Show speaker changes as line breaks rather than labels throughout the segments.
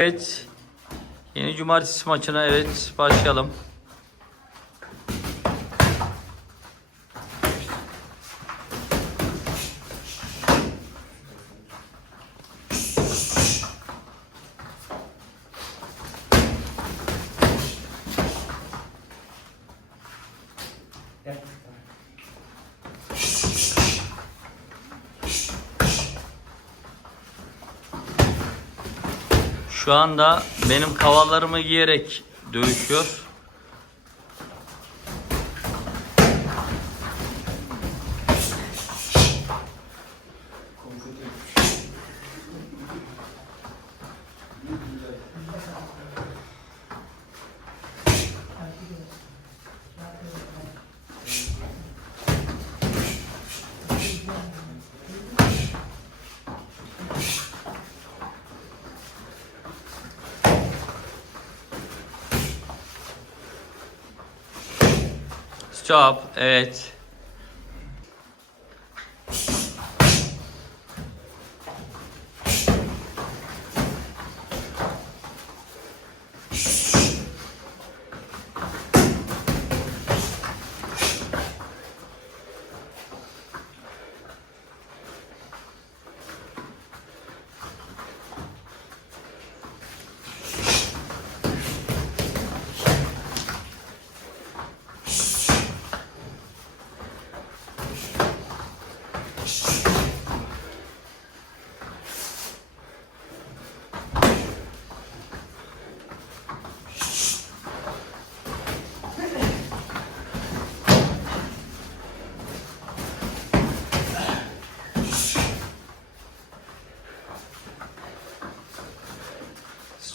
Evet. Yeni cumartesi maçına evet başlayalım. Şu anda benim kavallarımı giyerek dövüşüyor. Stop. Evet.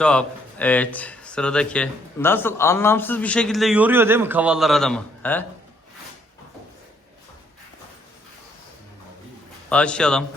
Stop. Evet. Sıradaki. Nasıl anlamsız bir şekilde yoruyor değil mi kavallar adamı? He? Başlayalım.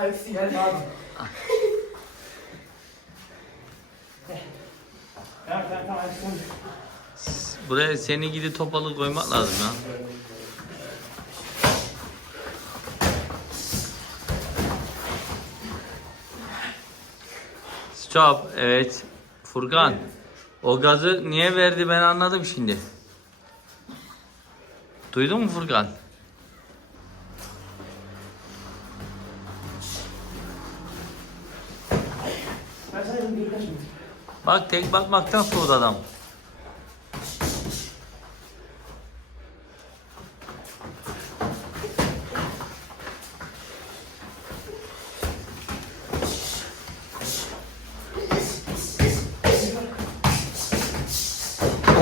Seen it.
Buraya seni gidi topalı koymak lazım ya. Stop. Evet. Furkan. O gazı niye verdi ben anladım şimdi. Duydun mu Furkan?
Ben sana dedim bir kaç mı?
Bak tek bakmaktan soğudu adam.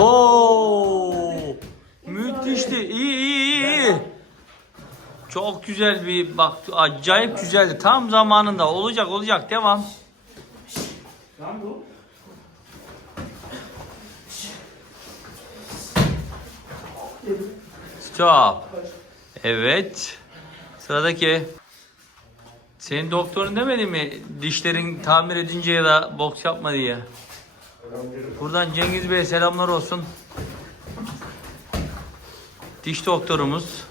Oo! Müthişti. İyi iyi iyi. Çok güzel bir bak acayip güzeldi. Tam zamanında olacak olacak devam.
Lan bu.
Stop. Evet. Sıradaki. Senin doktorun demedi mi dişlerin tamir edince ya da boks yapma diye. Buradan Cengiz Bey'e selamlar olsun. Diş doktorumuz.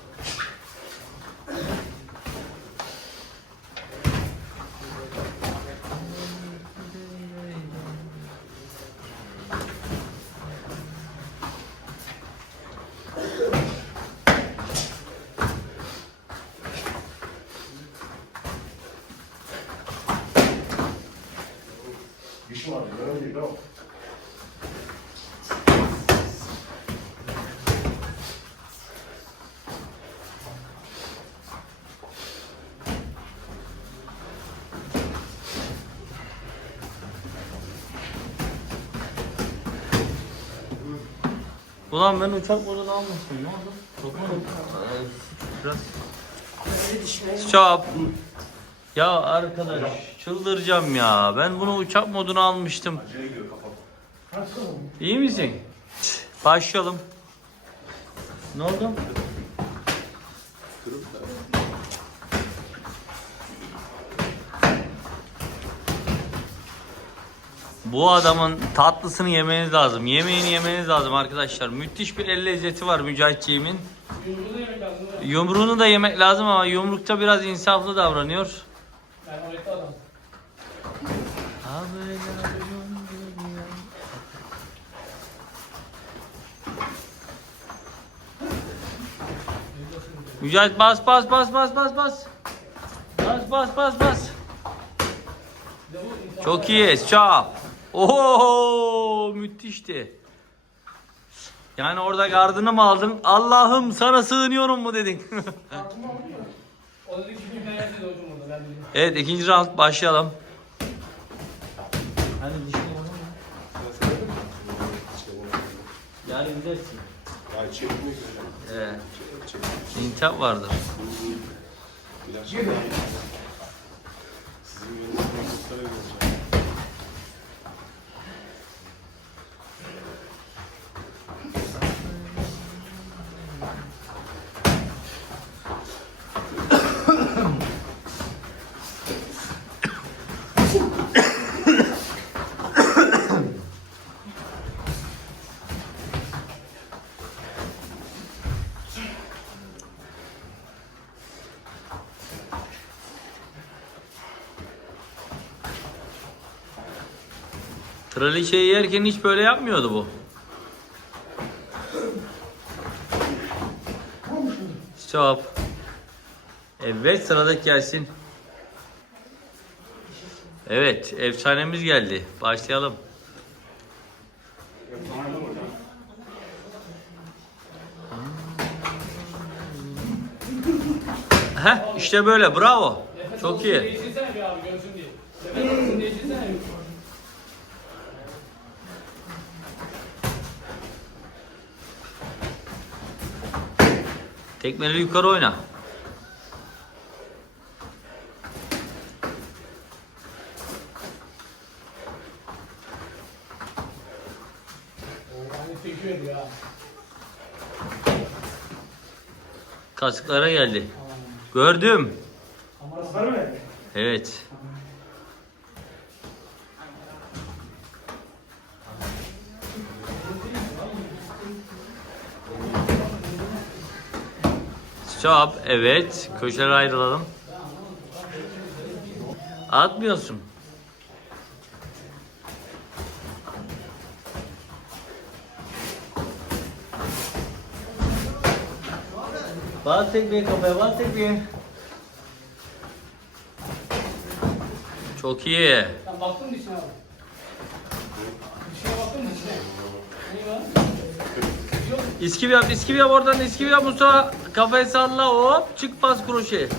Diş var, öyle yok.
Ulan ben uçak modunu almıştım. Ne oldu? Sokmadım. Biraz. Stop. Ya arkadaş çıldıracağım ya. Ben bunu uçak moduna almıştım. İyi misin? Başlayalım. Ne oldu? Bu adamın tatlısını yemeniz lazım. Yemeğini yemeniz lazım arkadaşlar. Müthiş bir el lezzeti var Mücahitciğimin.
Yumruğunu
da yemek lazım ama yumrukta biraz insaflı davranıyor.
Adam.
Mücahit bas bas bas bas bas bas. Bas bas bas bas. Çok iyi. Çap. Oho müthişti. Yani orada gardını mı aldın? Allah'ım sana sığınıyorum mu dedin? Evet ikinci round başlayalım. Hani dişini Yani gidersin.
Ya çekmek
Evet. İntihap vardır.
Sizin yerinizde
Traliçeyi yerken hiç böyle yapmıyordu bu. Stop. Evet sıradaki gelsin. Evet efsanemiz geldi. Başlayalım. Heh işte böyle bravo. Çok iyi.
Değiştirsene bir abi görsün diye. Nefes olsun değiştirsene bir.
Tekmeleri yukarı oyna. Kasıklara geldi. Gördüm. Evet. Stop. Evet. Köşelere ayrılalım. Atmıyorsun. Bas tekmeyi kafaya, bas tekmeyi. Çok iyi.
Sen baktın mı dişine abi? Dişine?
İskivi yap, iskivi yap oradan iskivi yap Mustafa. Kafayı salla hop çık pas kroşe.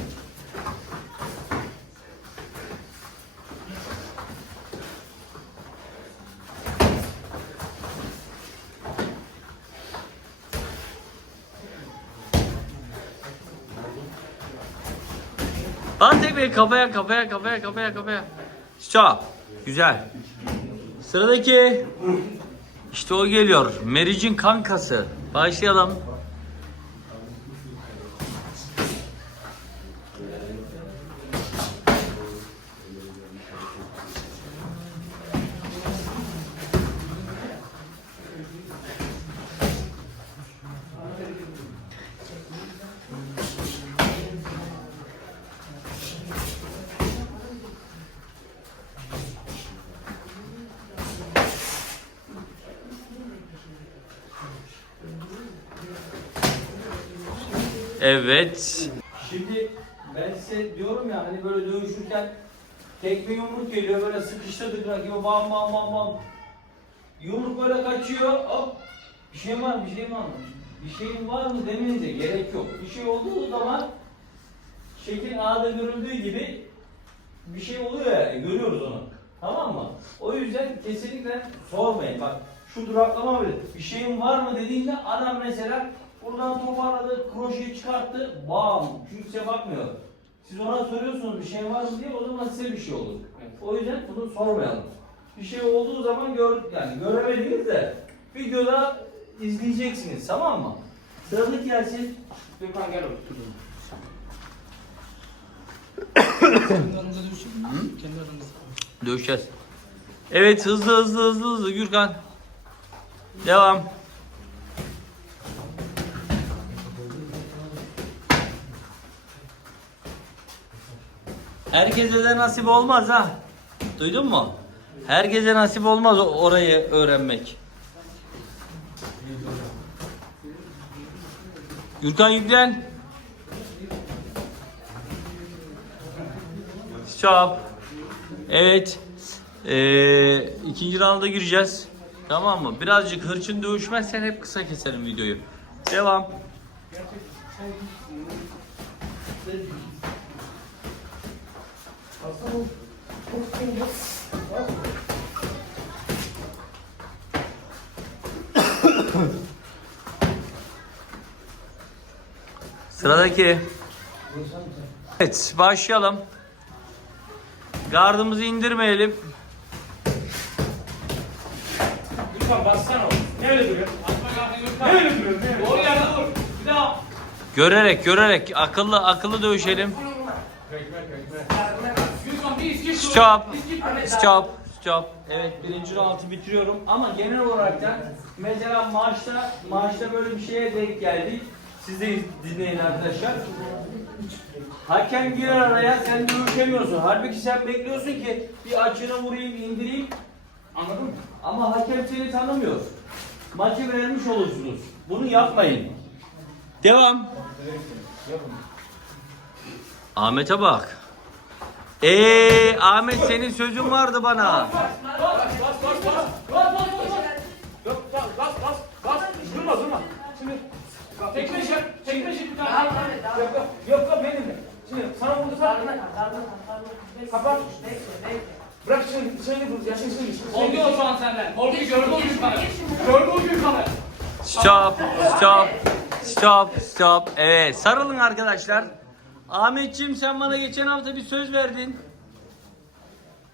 Bas tekmeyi kafaya kafaya kafaya kafaya kafaya. Stop. Güzel. Sıradaki işte o geliyor. Meric'in kankası. Başlayalım. Evet. Şimdi ben size diyorum ya hani böyle dövüşürken tekme yumruk geliyor böyle sıkıştırdık rakibi bam bam bam bam. Yumruk böyle kaçıyor hop. Bir şey var mı bir şey var mı? Bir şeyin var mı demenize gerek yok. Bir şey olduğu zaman şekil A'da görüldüğü gibi bir şey oluyor yani görüyoruz onu. Tamam mı? O yüzden kesinlikle sormayın bak. şu duraklama bile. Bir şeyin var mı dediğinde adam mesela buradan toparladı, kroşeyi çıkarttı, bam. Kimse bakmıyor. Siz ona soruyorsunuz bir şey var mı diye o zaman size bir şey olur. O yüzden bunu sormayalım. Bir şey olduğu zaman gör, yani göremediniz de videoda izleyeceksiniz tamam mı? Sıradaki gelsin.
Gökhan gel oğlum. Kendi aramızda dövüşelim mi? Kendi aramızda.
Dövüşeceğiz. Evet hızlı hızlı hızlı hızlı Gürkan. Devam. Herkese de nasip olmaz ha. Duydun mu? Herkese nasip olmaz orayı öğrenmek. Gürkan yüklen. Stop. Evet. Ee, ikinci rounda gireceğiz. Tamam mı? Birazcık hırçın dövüşmezsen hep kısa keserim videoyu. Devam. Sıradaki. Evet, başlayalım. Gardımızı indirmeyelim.
Gökhan bassana oğlum. Ne öyle duruyor? Atma. Ne öyle duruyor? Ne? Doğru yerde dur. Bir daha.
Görerek, görerek akıllı akıllı dövüşelim.
Dur.
Stop. Stop. Stop. Evet, birinci roundu bitiriyorum ama genel olarak da mesela maçta maçta böyle bir şeye denk geldik. Siz de dinleyin arkadaşlar. Hakem girer araya sen dövüşemiyorsun. Halbuki sen bekliyorsun ki bir açığını vurayım, indireyim.
Anladın mı?
Ama hakem seni tanımıyor. Maçı vermiş olursunuz. Bunu yapmayın. Devam. Ahmet'e bak. Ee Ahmet senin sözün vardı bana.
Şimdi tekme şey. Tekme şey bir tane. Yok yok. Yok yok benim de. Şimdi sana vurdu sen. Kapat. Bırak şimdi seni vur. Yaşın seni. Korkuyor şu an senden. Korkuyu gördü o Gülkan'ı. Gördü o Gülkan'ı.
Stop, stop, stop, stop. Evet, sarılın arkadaşlar. Ahmetciğim sen bana geçen hafta bir söz verdin.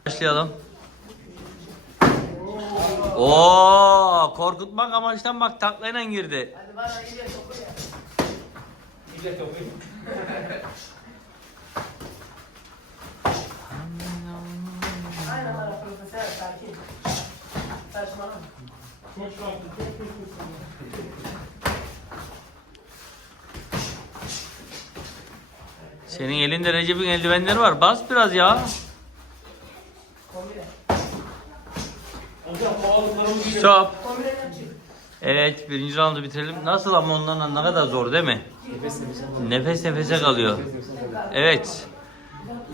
Başlayalım. Oo, korkutmak amaçtan bak taklayla girdi.
İlle toplayayım.
Aynen öyle profesör sakin. Saçmalama.
Senin elinde Recep'in eldivenleri var. Bas biraz ya. Stop. Evet, birinci roundu bitirelim. Nasıl ama ondan ne kadar zor değil mi? Nefes nefese kalıyor. Evet.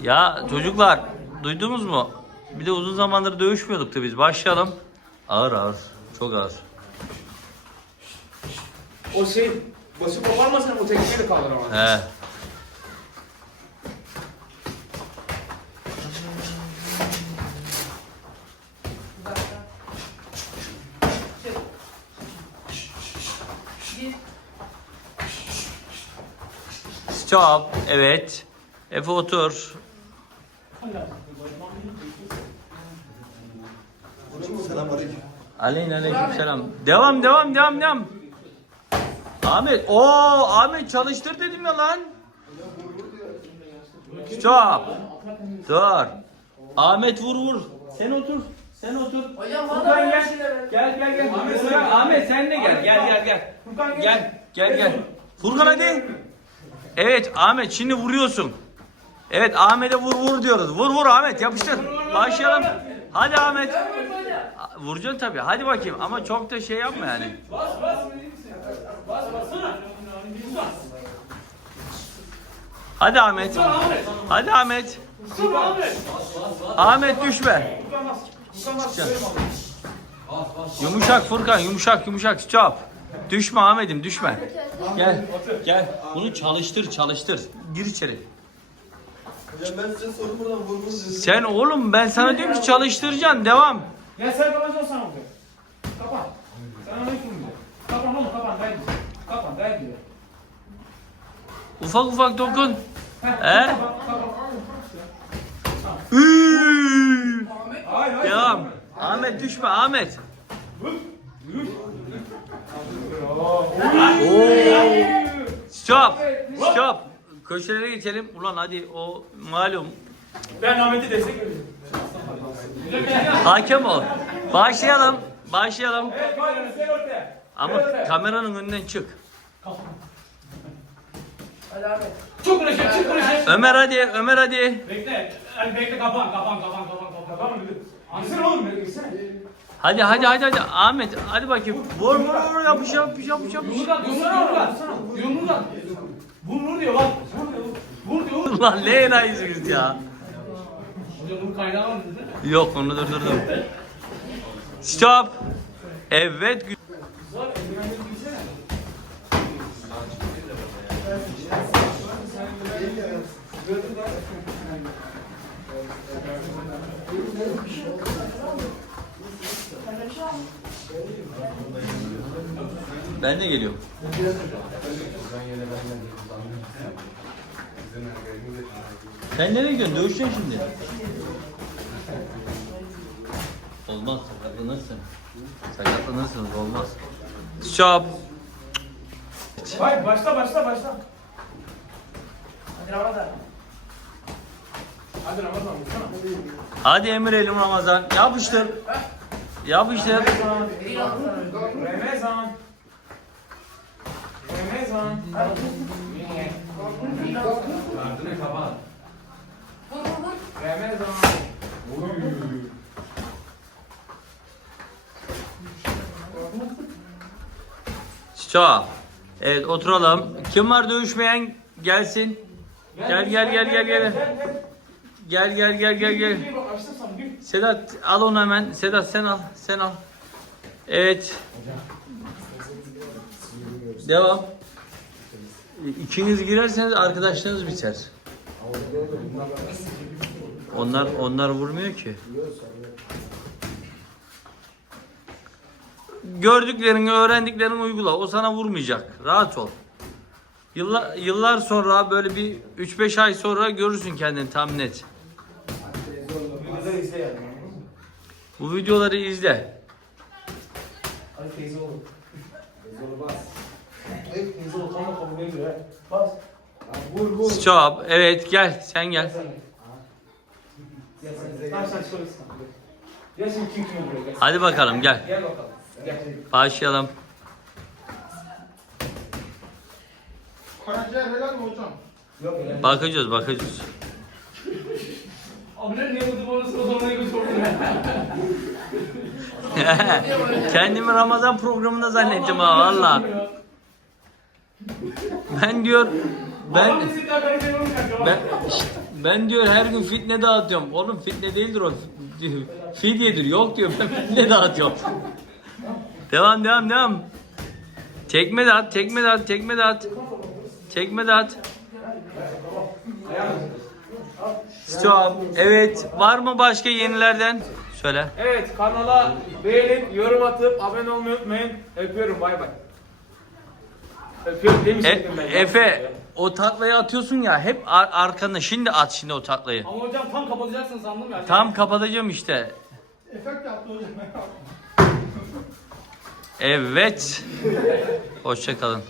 Ya çocuklar, duydunuz mu? Bir de uzun zamandır dövüşmüyorduk da biz. Başlayalım. Ağır ağır. Çok ağır.
O şey başı koparmasın bu tekmeyi de kaldır ama.
He. Stop. Evet. Efe otur.
Selamünaleyküm.
Aleyna aleyküm selam. Devam devam devam devam. Ahmet. o Ahmet çalıştır dedim ya lan. Stop. Dur. Ahmet vur vur. Sen otur. Sen otur.
Hocam
Furkan gel. Gel gel gel.
Ahmet,
Ahmet sen de gel. Gel gel gel. Gel gel gel. Furkan hadi. Evet Ahmet şimdi vuruyorsun. Evet Ahmet'e vur vur diyoruz. Vur vur Ahmet yapıştır. Başlayalım. Hadi Ahmet. Vuracaksın tabii. Hadi bakayım ama çok da şey yapma yani.
Bas bas. Bas bassana. Bas.
Hadi Ahmet. Hadi Ahmet.
Ahmet.
Düşme. Yumuşak Furkan yumuşak yumuşak stop. Düşme Ahmet'im düşme. Gel gel. Bunu çalıştır çalıştır. Gir içeri.
Hocam ben size sorum buradan vurgunuz.
Sen oğlum ben sana diyorum ki çalıştıracaksın devam.
Ya sen kalacaksın sana orada. Kapat. oğlum kafan gayet güzel. Kafan gayet güzel.
Ufak ufak dokun. He? Üüüü.
Hayır hayır.
Devam. Ahmet düşme Ahmet. Stop. Stop. Köşelere geçelim. Ulan hadi o malum.
Ben Ahmet'i destek veriyorum.
Hakem ol. Başlayalım. Başlayalım.
Evet bayram sen ortaya.
Ama kameranın önünden çık.
Hadi.
Çok uğraşıyor, çok uğraşıyor.
Ömer hadi. Ömer hadi.
Bekle. Hadi bekle kapan, kapan, kapan, kapan, kapan. Kapan mı? Ansın oğlum, gitsene.
Hadi hadi hadi hadi. Ahmet hadi bakayım. Vur vur vur yapış yapış yapış yapış.
Yumruğundan, yumruğundan, yumruğundan. Vur, vur diyor bak. Vur diyor, vur diyor. vur.
Ulan ne enayisiniz ya.
Hocam bunun kaynağı var mı dedi?
Yok onu durdurdum. Stop. Evet.
eldivenleri giysene.
Ben de geliyorum. Sen nereye gidiyorsun? Dövüşeceksin şimdi. Olmaz, sakatlanırsın. Sakatlanırsınız, olmaz. Stop.
Hayır, başla, başla, başla.
Hadi Ramazan.
Hadi Ramazan.
Hadi Emir Elim Ramazan. Yapıştır. Yapıştır.
Bir altına öldü.
Ramazan. Ramazan. Ardını kapat.
Vur vur vur.
Ramazan.
Stop. Evet oturalım. Kim var dövüşmeyen gelsin. Gel gel gel gel gel. Gel gel gel gel gel.
Bir.
Sedat al onu hemen. Sedat sen al. Sen al. Evet. Devam. İkiniz girerseniz arkadaşlarınız biter. Onlar onlar vurmuyor ki. Gördüklerini, öğrendiklerini uygula. O sana vurmayacak. Rahat ol. Yıllar, yıllar sonra böyle bir 3-5 ay sonra görürsün kendini tahmin
izle yani.
Bu videoları izle.
Hadi teyze oğlum. Teyze oğlum bas. Evet teyze oğlum tam da kabul ediyor he. Bas. Vur vur.
Stop. Evet gel sen gel.
Gel sen. Tamam sen şöyle sıkın. Gel şimdi kim kim oluyor gel.
Hadi bakalım gel.
Gel bakalım. Gel.
Başlayalım.
Karaciğer helal mi hocam?
Yok öyle.
Bakacağız bakacağız.
Abiler niye bu duvarı sıra sonra götürdün
Kendimi Ramazan programında zannettim ha valla. Ben diyor ben ben şşt, ben diyor her gün fitne dağıtıyorum. Oğlum fitne değildir o. Fidyedir. Yok diyor ben fitne dağıtıyorum. devam devam devam. Tekme de at, tekme de at, tekme de at. Tekme de at. Stop. Evet. Var mı başka yenilerden? Söyle.
Evet kanala beğenip yorum atıp abone olmayı unutmayın. Öpüyorum bay bay. Öpüyorum
E,
demiştim ben.
Efe o taklayı atıyorsun ya hep ar- arkana şimdi at şimdi o taklayı.
Ama hocam tam kapatacaksın sandım ya.
Tam kapatacağım işte.
Efekt yaptı hocam.
Evet. Hoşça kalın.